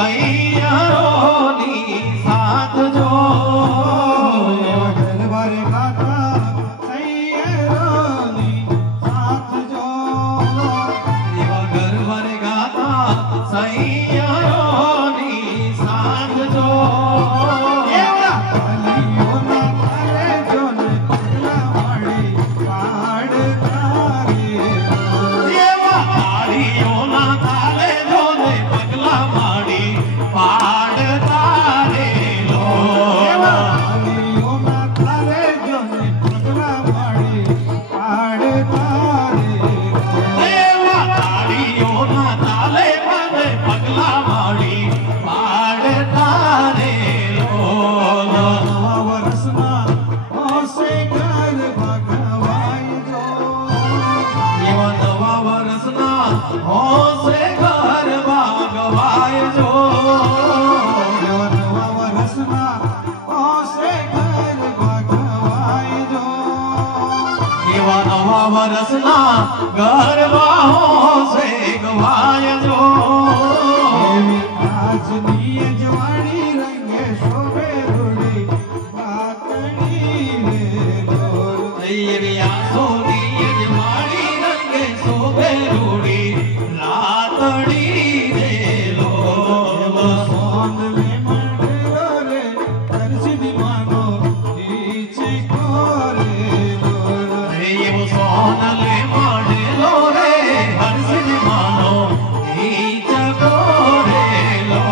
સૈયરોની સાથ જો ગરવારે ગાતા સૈયરોની સાથ જો એવા ગરવારે ગાતા સૈયરોની સાથ જો વરસના ગરબા સે ગવાય જો આજની જવાણી રંગે શોભે રૂડી વાતણી રે લોલ એવી આસોની જવાણી રંગે શોભે રૂડી રાતડી રે લોલ સોન મે મંડલો રે હરસિદી માનો નીચે કોરે લોલ એવો સોનલે મળેલો રે હરસિદી માનો નીચ કોરેલો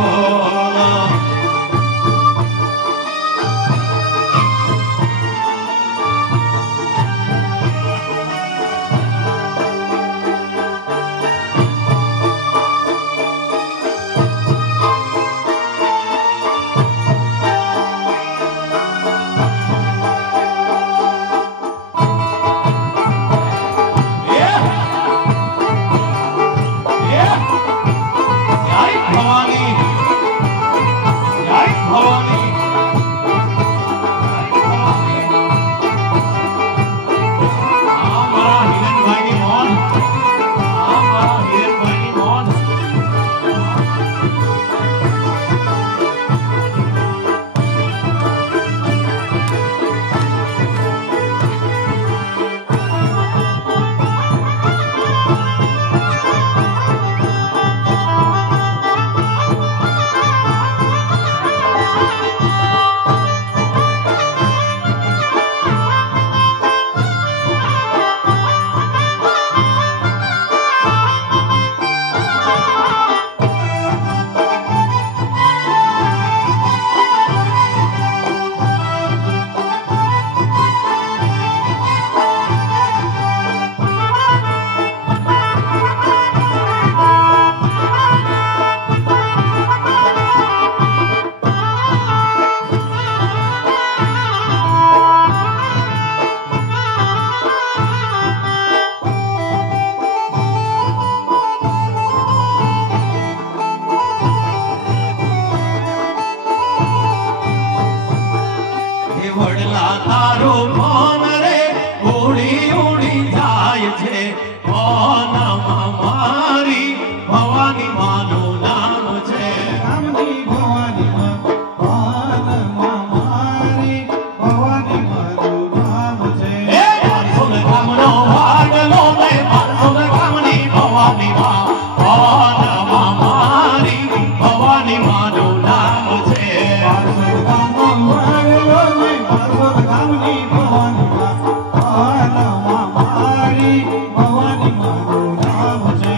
ભવાની મારું નામ છે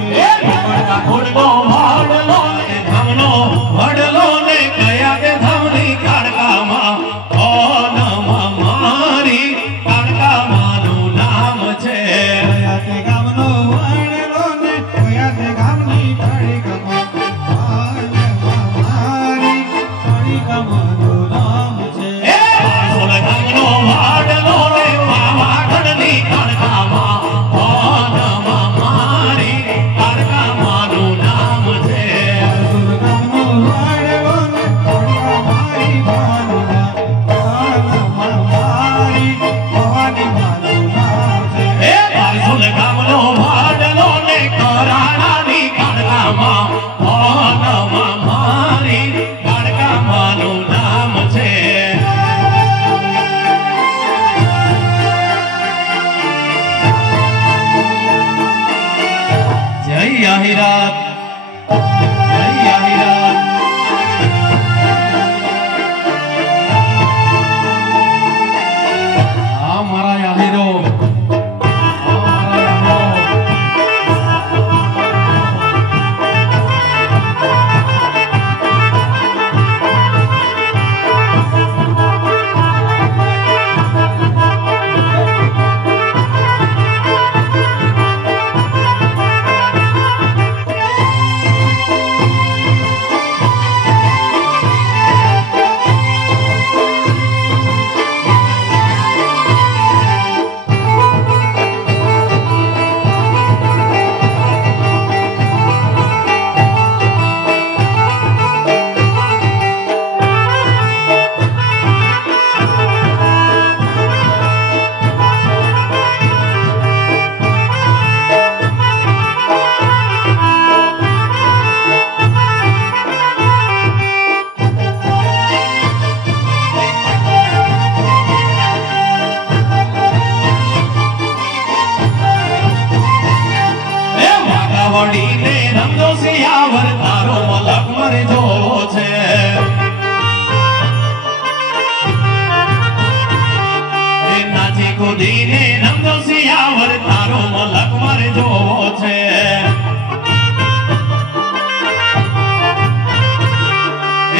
કુદીને રમજો સિયાવર તારો મલક મારે જોવો છે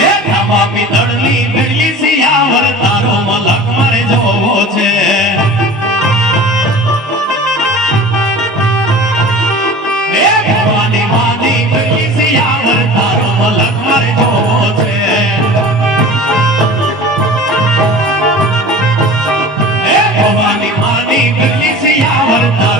એ ધાબા પિતળની મેળવી સિયાવર તારો મલક મારે જોવો છે એ ભવાની માની મેળવી સિયાવર તારો મલક મારે જોવો છે ભવાની માની મેળવી સિયાવર તારો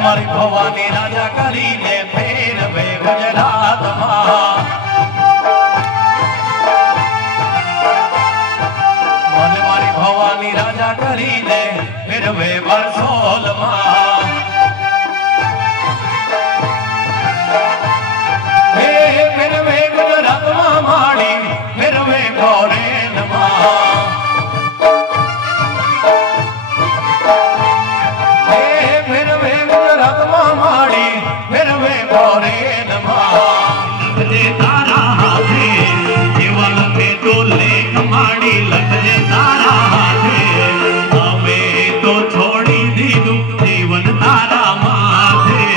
મારી ભવાની રાજા કરીને ફેરવે ગુજરાતમાં મને મારી ભવાની રાજા કરીને ફેરવે બરસોલમાં ફેરવે ગુજરાતમાં માડી ફેરવે ગોરેનમાં ફેરવે ગુજરાતમાં માડી ફેરવે ગોરેનમાં લખજે તારા હાથે જેવા લખે તો લેખ માડી લખજે તારા હાથે અમે તો છોડી દીધું જીવન તારા માથે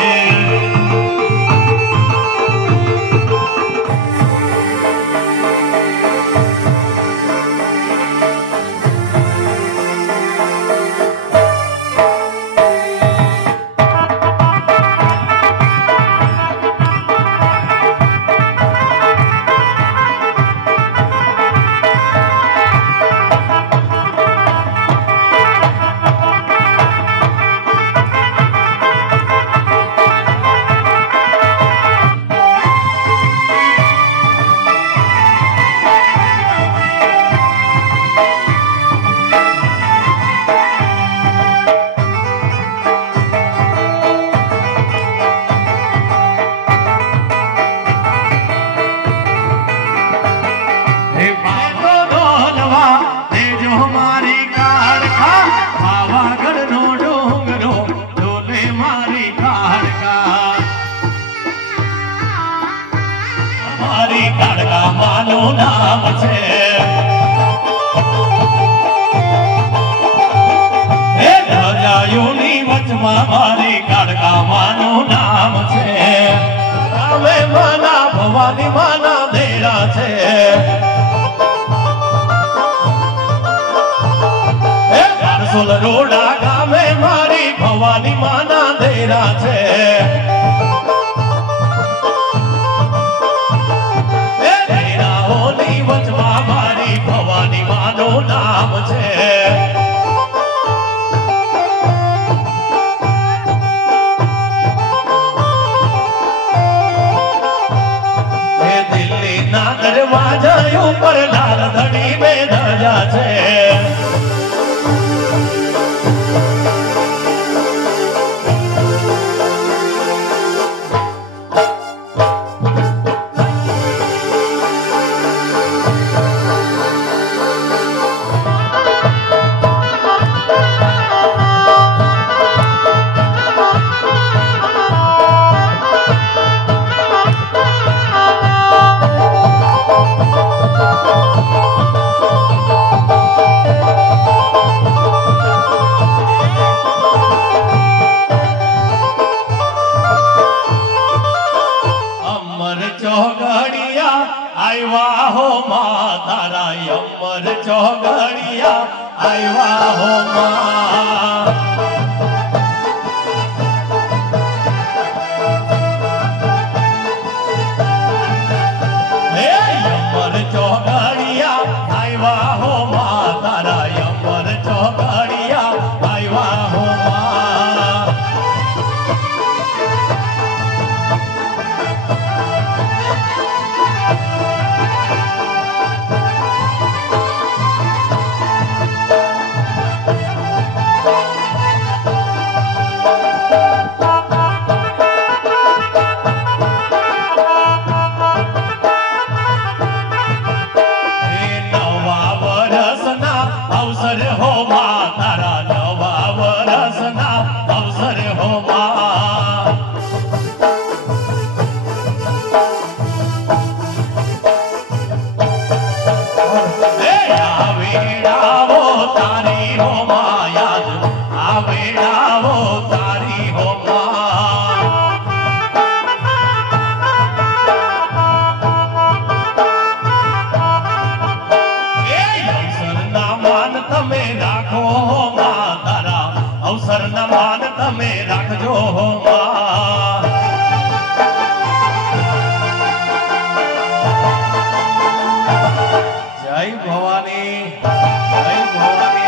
માનું નામ છે એ ધજાયુની વચમાં મારી કાળકા માનું નામ છે હવે માના ભવાની માના દેરા છે એ કારસોલ રોડા ગામે મારી ભવાની માના દેરા છે વચમાં મારી ભવાની માનું નામ છે એ દિલ્હીના દરવાજા ઉપર લાલ ધડી બે ધજા છે આવ્યા હો માં તારા અમર ચોગડિયા આવ્યા હો માં અમર ચોગડિયા આવ્યા હો માં તારા અમર ચોગડિયા આવ્યા હો માં અવસર હો માં તારા નવા વરસના અવસર હો માં આવેડાવો તારી હો માં યાદ આવેડાવો તારી હો માં તમે રાખો માં તારા અવસર ના માન તમે રાખજો માં જય ભવાની જય ભવાની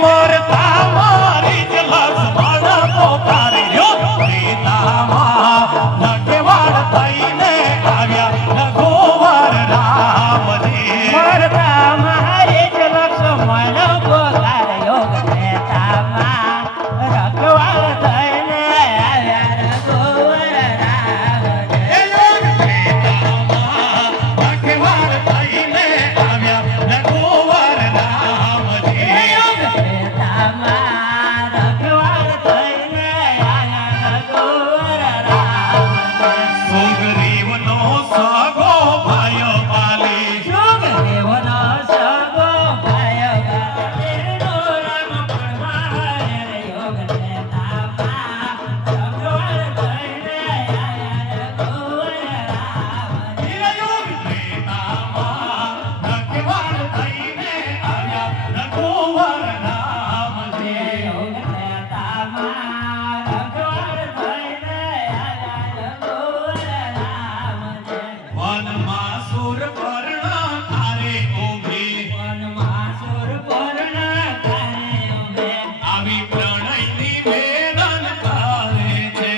मोर तामारी जला આવી પ્રણયની વેદન કરે છે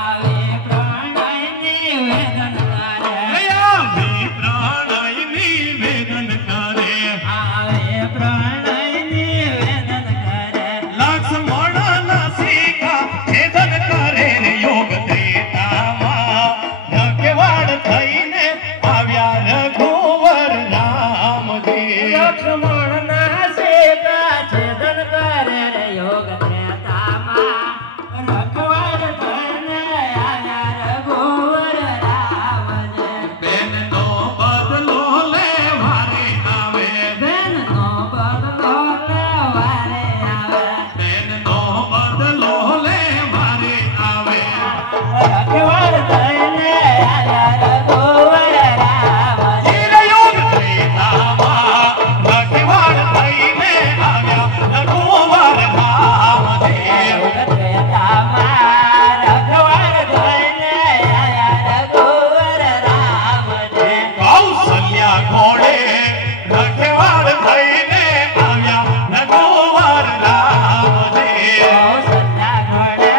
આવી પ્રણયની વેદન કરે આવી પ્રણયની વેદન કરે આવી પ્રણયની વેદન કરે લક્ષ્મણના શિખા છેદન કરે રે યોગ ત્રેતામાં નખવાડ થઈને આવ્યા રઘુવર રામજી લક્ષ્મણના સીતા છેદન કરે રે યોગ ત્રેતામાં રખવાડ થઈને આવ્યા રઘુવર રામજે બેનનો બદલો લેવા રે આવે બેનનો બદલો લેવારે આવે બેનનો બદલો લેવા રે આવે રખવાડ થઈને આવ્યા રઘુવર રામજે યોગ ત્રેતામાં નખવાડ થઈને આવ્યા રઘુવર રામજી યોગ ત્રેતામાં રખવાડ થઈને આવ્યા રઘુવર રામજે કૌશલ્યા ઘોડે રખવાડ થઈને આવ્યા રઘુવર રામજી કૌશલ્યા ઘોડે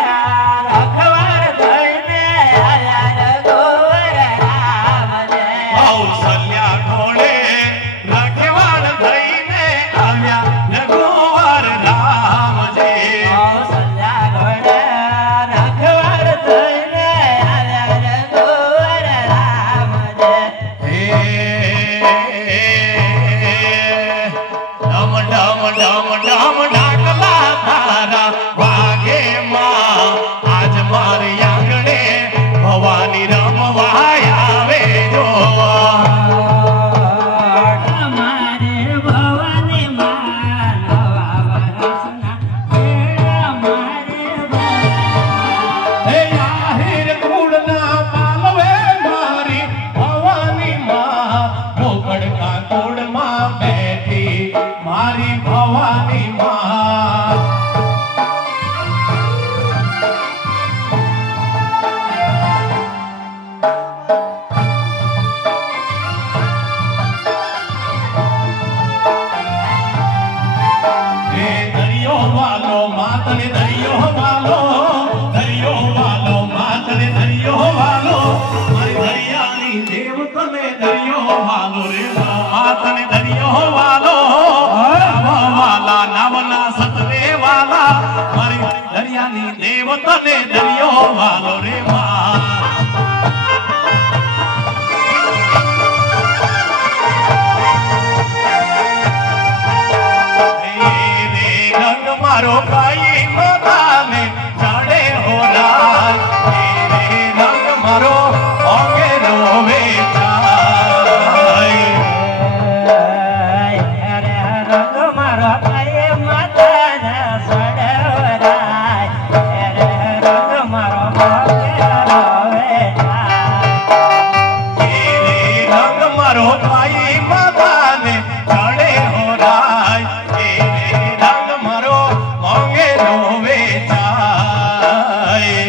રખવાડ થઈને આવ્યા રઘુવર રામજે કૌશલ્યા ઘોડે રખવાડ થઈને આવ્યા રઘુવર રામજી કૌશલ્યા ઘોડે રખવાડ થઈને આવ્યા રઘુવર રામજે ડમ ડમ ડમ ડમ ડાકલા તારા વાગે માં આજ મારી આંગણે ભવાની રમવા આવે જો તમારે ભવાની માં નવા વરસના કેળા મારે હે આહિર કુળના પાલવે મારી ભવાની માં મોગળ કાકોડમાં બેઠી મારી ભવાની માં હે દરિયો વાલો માતને દરિયો વાલો માતને દરિયો વાલો મારી દરિયાની દેવ તને દરિયો વાલો રે માતને દરિયો વાલો વાલા નવના સતરે વાલા મારી દરિયાની દેવ તને દરિયો વાલો રે મા રંગ મારો ભાઈ માતાને જાડે હો રાજ રંગ મારો ઓગે રોવે જાય રંગ મારો કઈ માતાને સડવરાય રંગ મારો રંગ મારો ભાઈ માતાને જાડે હો રાજ રંગ મારો ઓગે રોવે જાય